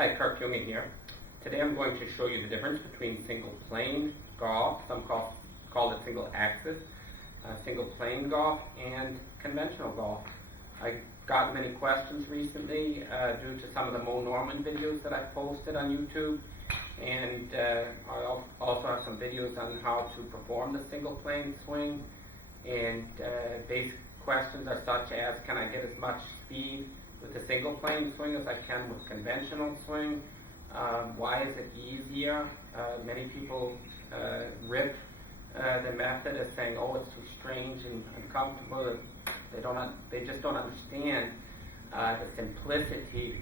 Hi, Kirk Hume here. Today I'm going to show you the difference between single plane golf, some call it single axis, single plane golf, and conventional golf. I got many questions recently due to some of the Mo Norman videos that I posted on YouTube, and I also have some videos on how to perform the single plane swing, and basic questions are such as, can I get as much speed with the single plane swing as I can with conventional swing? Why is it easier? Many people rip the method as saying, oh, it's too strange and uncomfortable. They just don't understand the simplicity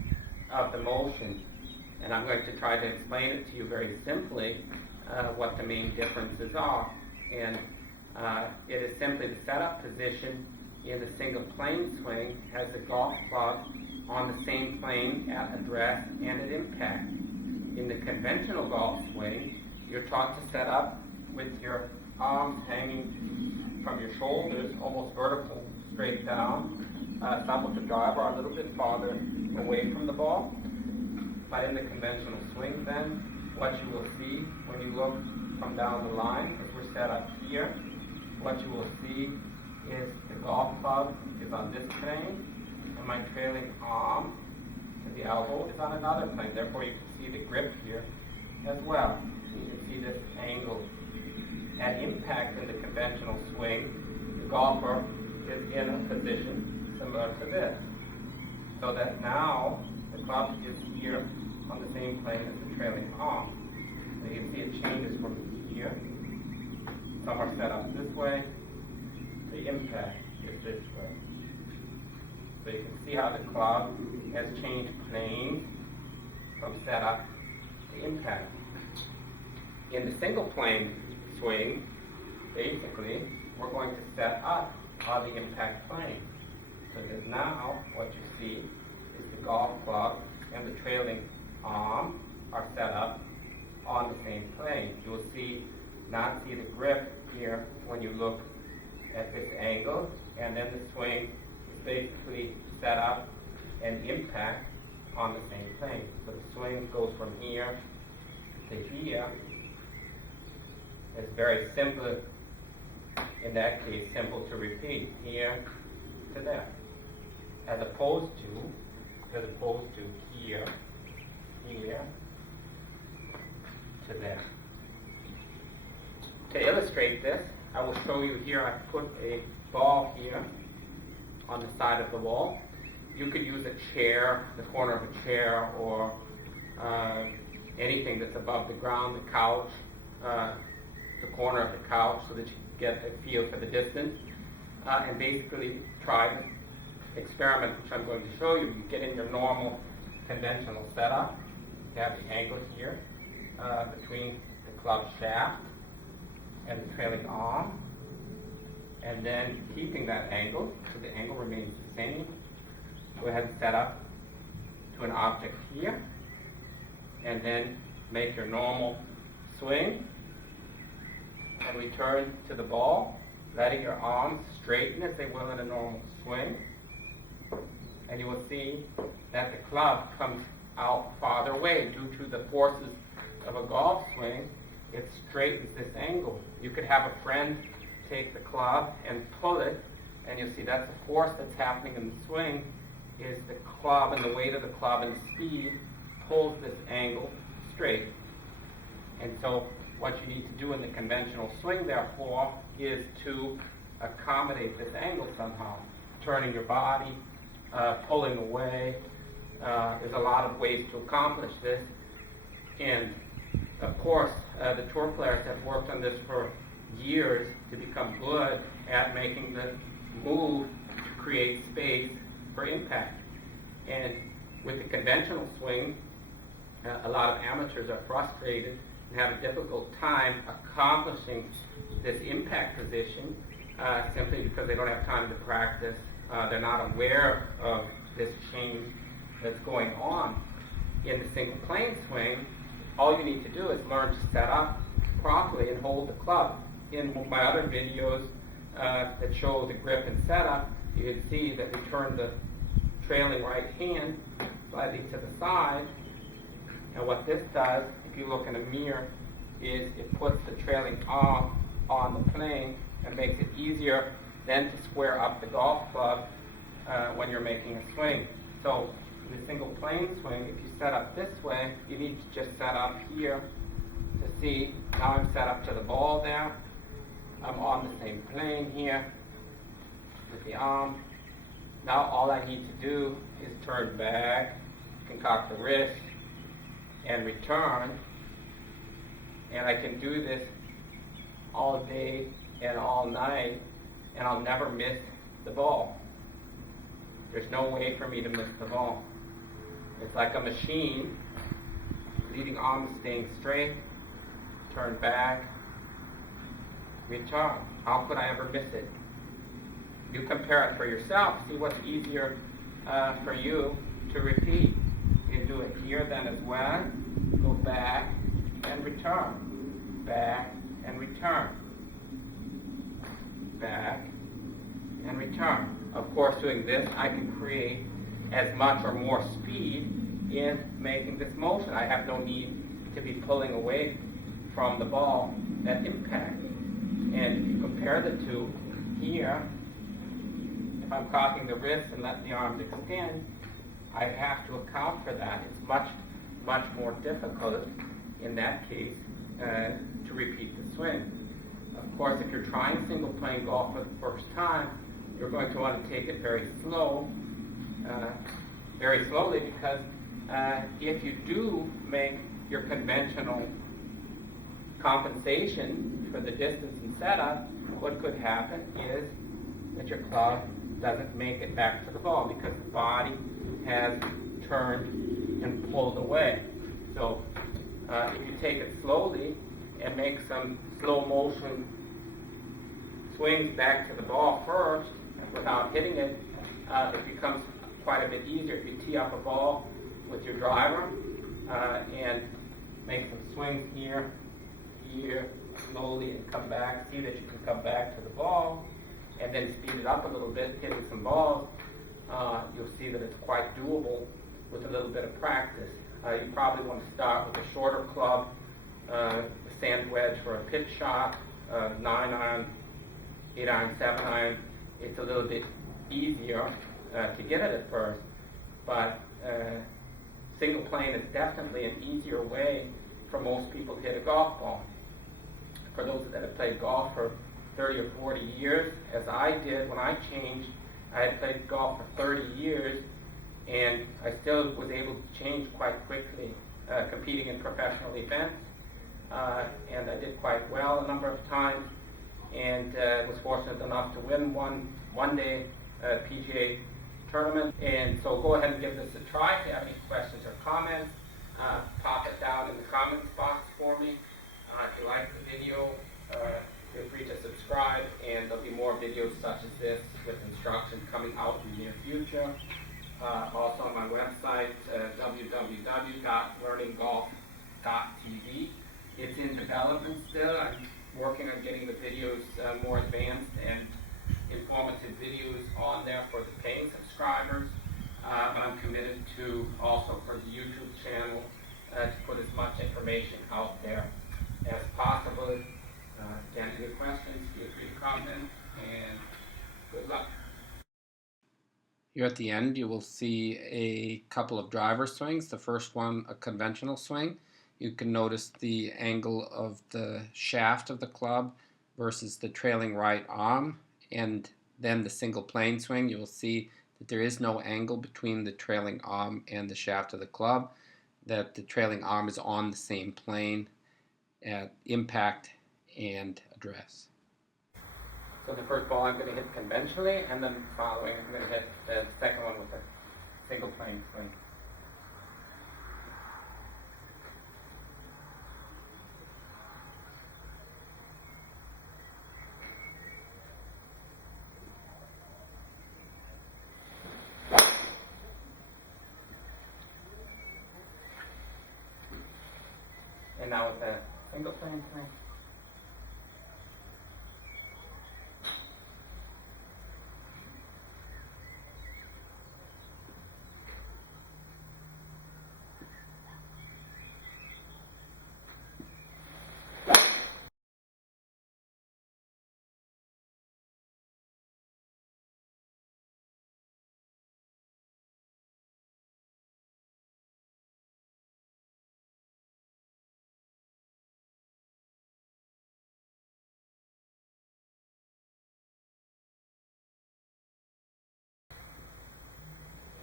of the motion. And I'm going to try to explain it to you very simply what the main differences are. And it is simply the setup position in the single plane swing has the golf club on the same plane at address and at impact. In the conventional golf swing, you're taught to set up with your arms hanging from your shoulders, almost vertical, straight down, some with the driver a little bit farther away from the ball. But in the conventional swing then, what you will see when you look from down the line, as we're set up here, what you will see is the golf club is on this plane, and my trailing arm to the elbow is on another plane. Therefore, you can see the grip here as well. You can see this angle. At impact in the conventional swing, the golfer is in a position similar to this. So that now the club is here on the same plane as the trailing arm. So you can see it changes from here. Some are set up this way. The impact is this way. So you can see how the club has changed planes from setup to impact. In the single plane swing, basically, we're going to set up on the impact plane. So that now what you see is the golf club and the trailing arm are set up on the same plane. You will not see the grip here when you look at this angle, and then the swing is basically set up and impact on the same plane. So the swing goes from here to here. It's very simple, in that case, simple to repeat, here to there. As opposed to here, here to there. To illustrate this, I will show you here. I put a ball here on the side of the wall. You could use a chair, the corner of a chair, or anything that's above the ground, the couch, the corner of the couch, so that you get a feel for the distance. And basically try the experiment which I'm going to show you. You get in your normal conventional setup. You have the angle here between the club shaft and the trailing arm, and then keeping that angle, so the angle remains the same. Go ahead and set up to an object here, and then make your normal swing, and return to the ball, letting your arms straighten as they will in a normal swing, and you will see that the club comes out farther away due to the forces of a golf swing. It straightens this angle. You could have a friend take the club and pull it, and you'll see that's the force that's happening in the swing, is the club and the weight of the club and speed pulls this angle straight. And so what you need to do in the conventional swing, therefore, is to accommodate this angle somehow. Turning your body, pulling away. There's a lot of ways to accomplish this. And of course, the tour players have worked on this for years to become good at making the move to create space for impact. And with the conventional swing, a lot of amateurs are frustrated and have a difficult time accomplishing this impact position simply because they don't have time to practice. They're not aware of this change that's going on. In the single plane swing, all you need to do is learn to set up properly and hold the club. In my other videos that show the grip and setup, you can see that we turn the trailing right hand slightly to the side, And what this does, if you look in a mirror, is it puts the trailing arm on the plane and makes it easier then to square up the golf club when you're making a swing. So in the single plane swing, if you set up this way, you need to just set up here to see. Now I'm set up to the ball there. I'm on the same plane here with the arm. Now all I need to do is turn back, concoct the wrist, and return. And I can do this all day and all night, and I'll never miss the ball. There's no way for me to miss the ball. It's like a machine. Leading arm is staying straight, turn back, return. How could I ever miss it? You compare it for yourself, see what's easier for you to repeat. You do it here then as well. Go back and return. Back and return. Back and return. Of course, doing this, I can create as much or more speed in making this motion. I have no need to be pulling away from the ball at impact. And if you compare the two here, if I'm cocking the wrist and let the arms extend, I have to account for that. It's much, much more difficult in that case to repeat the swing. Of course, if you're trying single plane golf for the first time, you're going to want to take it very slowly, because if you do make your conventional compensation for the distance and setup, what could happen is that your club doesn't make it back to the ball because the body has turned and pulled away. So if you take it slowly and make some slow motion swings back to the ball first without hitting it, it becomes quite a bit easier. If you tee up a ball with your driver and make some swings here, slowly, and come back, see that you can come back to the ball, and then speed it up a little bit, hitting some balls, you'll see that it's quite doable with a little bit of practice. You probably want to start with a shorter club, a sand wedge for a pitch shot, 9-iron, 8-iron, 7-iron. It's a little bit easier to get it at first, but single plane is definitely an easier way for most people to hit a golf ball. For those that have played golf for 30 or 40 years, as I did when I changed, I had played golf for 30 years, and I still was able to change quite quickly, competing in professional events, and I did quite well a number of times, and was fortunate enough to win one day PGA tournament. And so go ahead and give this a try. If you have any questions or comments, pop it down in the comments box for me. If you like the video, feel free to subscribe, and there'll be more videos such as this with instructions coming out in the near future. Also on my website, www.learninggolf.tv. It's in development still. I'm working on getting the videos more advanced and informative videos on there for the paying subscribers. But I'm committed to also for the YouTube channel to put as much information out there as possible. Again, any questions, feel free to comment, and good luck. Here at the end, you will see a couple of driver swings. The first one, a conventional swing. You can notice the angle of the shaft of the club versus the trailing right arm. And then the single plane swing, you will see that there is no angle between the trailing arm and the shaft of the club, that the trailing arm is on the same plane at impact and address. So the first ball I'm going to hit conventionally, and then following I'm going to hit the second one with a single plane swing. And now with a single plane swing.